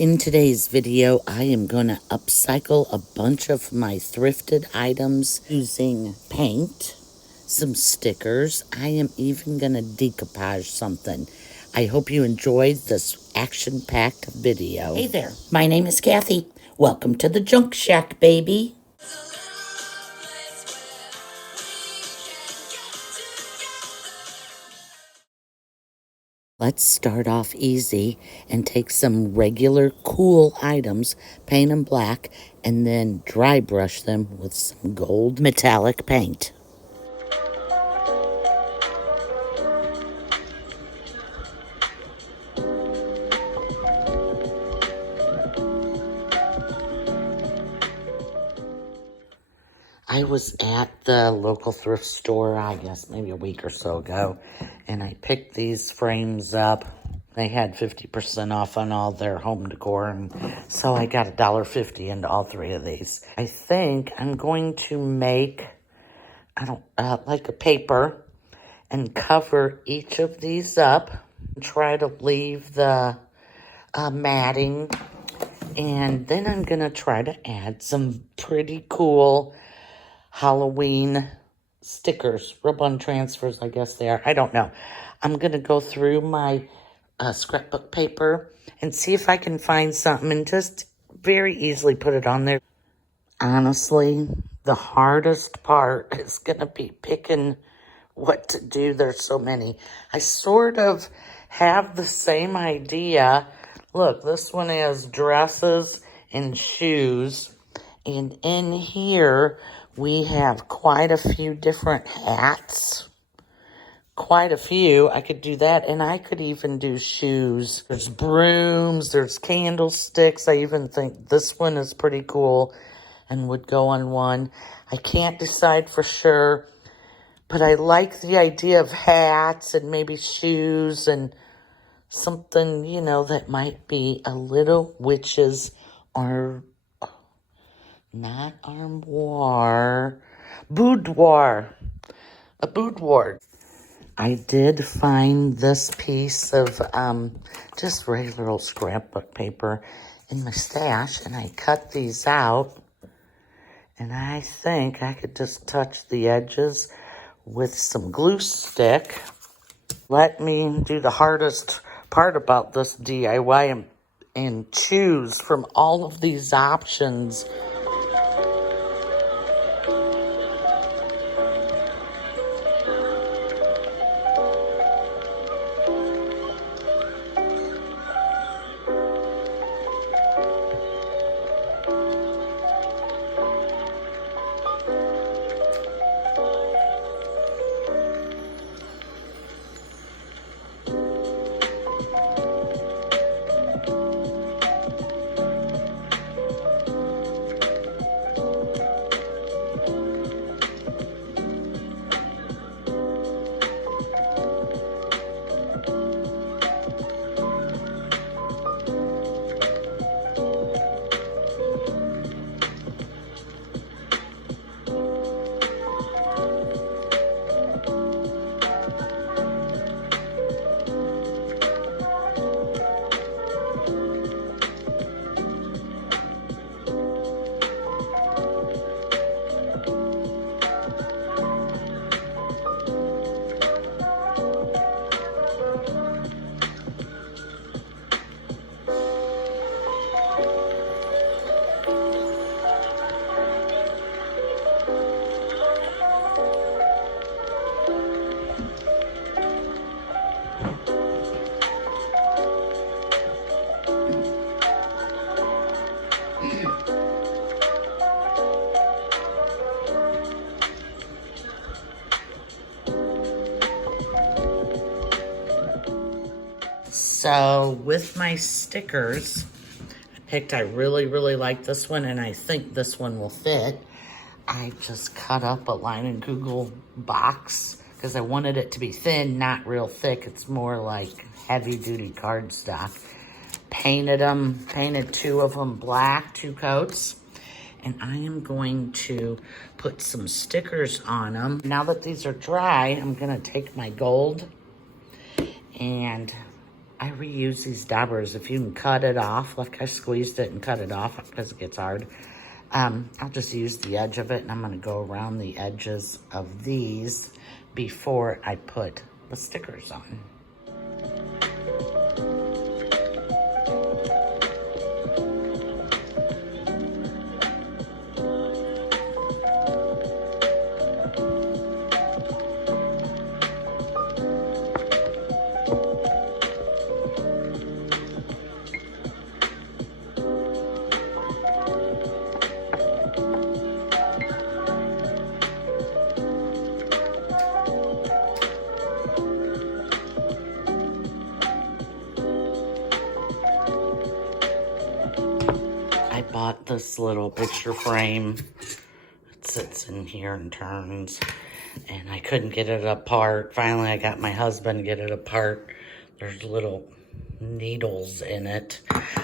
In today's video, I am going to upcycle a bunch of my thrifted items using paint, some stickers. I am even going to decoupage something. I hope you enjoyed this action-packed video. Hey there, my name is Kathy. Welcome to the Junk Shack, baby. Let's start off easy and take some regular cool items, paint them black, and then dry brush them with some gold metallic paint. I was at the local thrift store, I guess maybe a week or so ago, and I picked these frames up. They had 50% off on all their home decor, and so I got $1.50 into all three of these. I think I'm going to make, like a paper and cover each of these up. Try to leave the matting, and then I'm going to try to add some pretty cool Halloween stickers, rub-on transfers, I guess they are. I don't know. I'm going to go through my scrapbook paper and see if I can find something and just very easily put it on there. Honestly, the hardest part is going to be picking what to do. There's so many. I sort of have the same idea. Look, this one has dresses and shoes. And in here, we have quite a few different hats. Quite a few. I could do that, and I could even do shoes. There's brooms, there's candlesticks. I even think this one is pretty cool and would go on one. I can't decide for sure, but I like the idea of hats and maybe shoes and something, you know, that might be a little witch's or not armoire, boudoir, a boudoir. I did find this piece of just regular old scrapbook paper in my stash, and I cut these out, and I think I could just touch the edges with some glue stick. Let me do the hardest part about this DIY and choose from all of these options. So with my stickers, I really like this one, and I think this one will fit. I just cut up a line and Google box because I wanted it to be thin, not real thick. It's more like heavy-duty cardstock. Painted two of them black, 2 coats. And I am going to put some stickers on them. Now that these are dry, I'm going to take my gold and I reuse these dabbers. If you can cut it off, like I squeezed it and cut it off because it gets hard. I'll just use the edge of it, and I'm going to go around the edges of these before I put the stickers on. I bought this little picture frame. It sits in here and turns, and I couldn't get it apart. Finally, I got my husband to get it apart. There's little needles in it.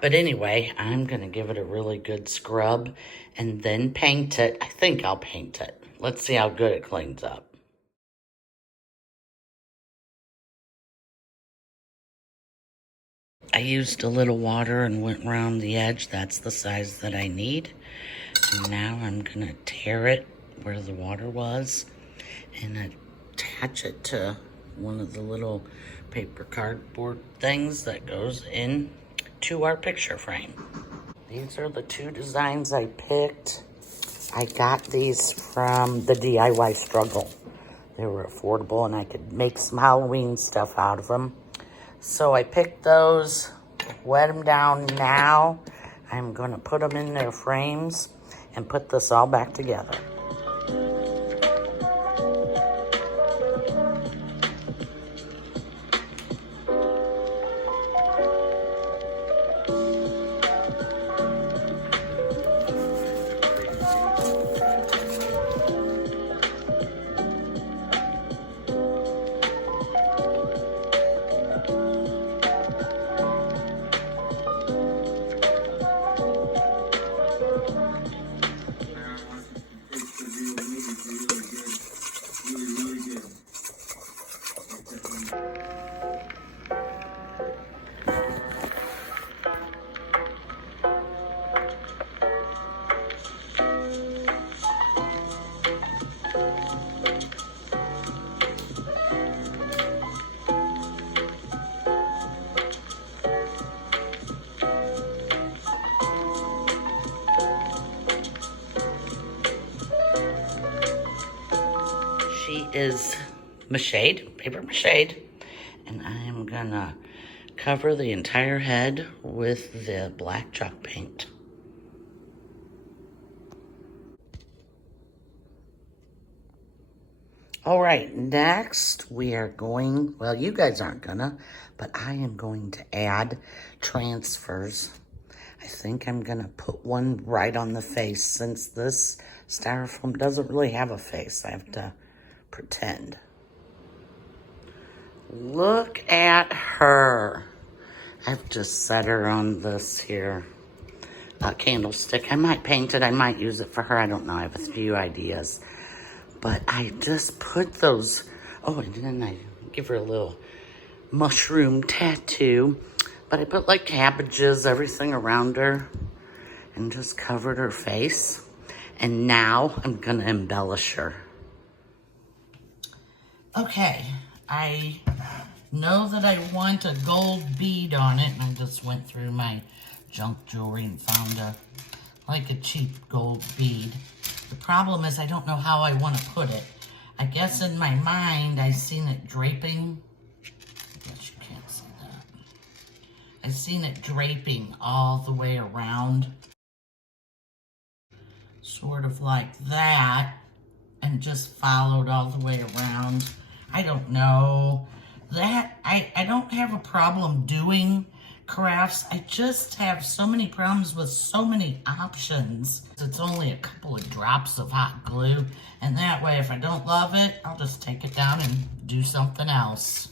But anyway, I'm going to give it a really good scrub and then paint it. I think I'll paint it. Let's see how good it cleans up. I used a little water and went around the edge. That's the size that I need. And now I'm going to tear it where the water was and attach it to one of the little paper cardboard things that goes in to our picture frame. These are the two designs I picked. I got these from the DIY Struggle. They were affordable and I could make some Halloween stuff out of them. So I picked those, wet them down now. I'm going to put them in their frames and put this all back together. She is mache, paper mache, and I am gonna cover the entire head with the black chalk paint. All right, next we are going, well, you guys aren't gonna, but I am going to add transfers. I think I'm gonna put one right on the face since this styrofoam doesn't really have a face. I have to pretend. Look at her. I've just set her on this here candlestick. I might paint it. I might use it for her. I don't know. I have a few ideas. But I just put those, oh, and then I give her a little mushroom tattoo. But I put like cabbages, everything around her, and just covered her face. And now I'm gonna embellish her. Okay, I know that I want a gold bead on it, and I just went through my junk jewelry and found like a cheap gold bead. The problem is I don't know how I want to put it. I guess in my mind I seen it draping. I guess you can't see that. I seen it draping all the way around. Sort of like that. And just followed all the way around. I don't know. That, I don't have a problem doing crafts. I just have so many problems with so many options. It's only a couple of drops of hot glue. And that way, if I don't love it, I'll just take it down and do something else.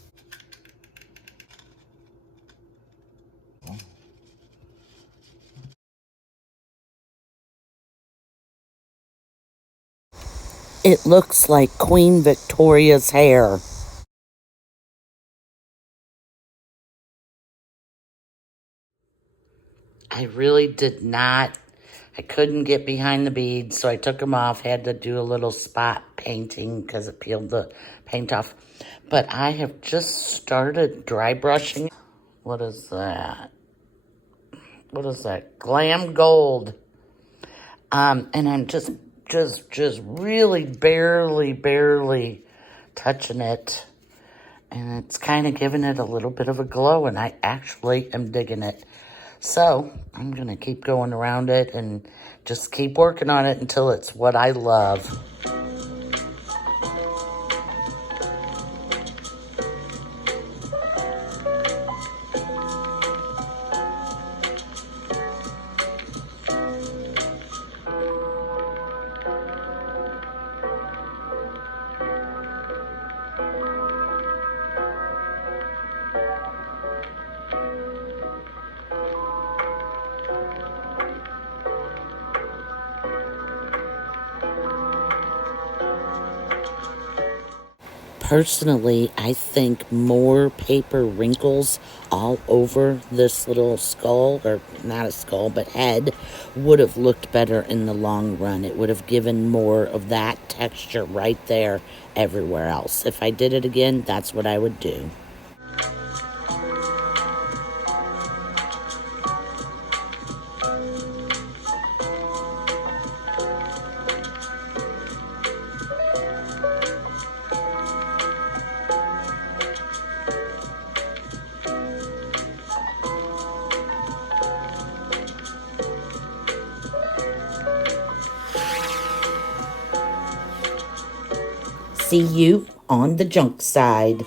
It looks like Queen Victoria's hair. I really did not. I couldn't get behind the beads, so I took them off. Had to do a little spot painting because it peeled the paint off. But I have just started dry brushing. What is that? What is that? Glam Gold. And I'm just really barely touching it. And it's kind of giving it a little bit of a glow, and I actually am digging it. So I'm going to keep going around it and just keep working on it until it's what I love. Personally, I think more paper wrinkles all over this little skull, or not a skull, but head, would have looked better in the long run. It would have given more of that texture right there everywhere else. If I did it again, that's what I would do. See you on the junk side.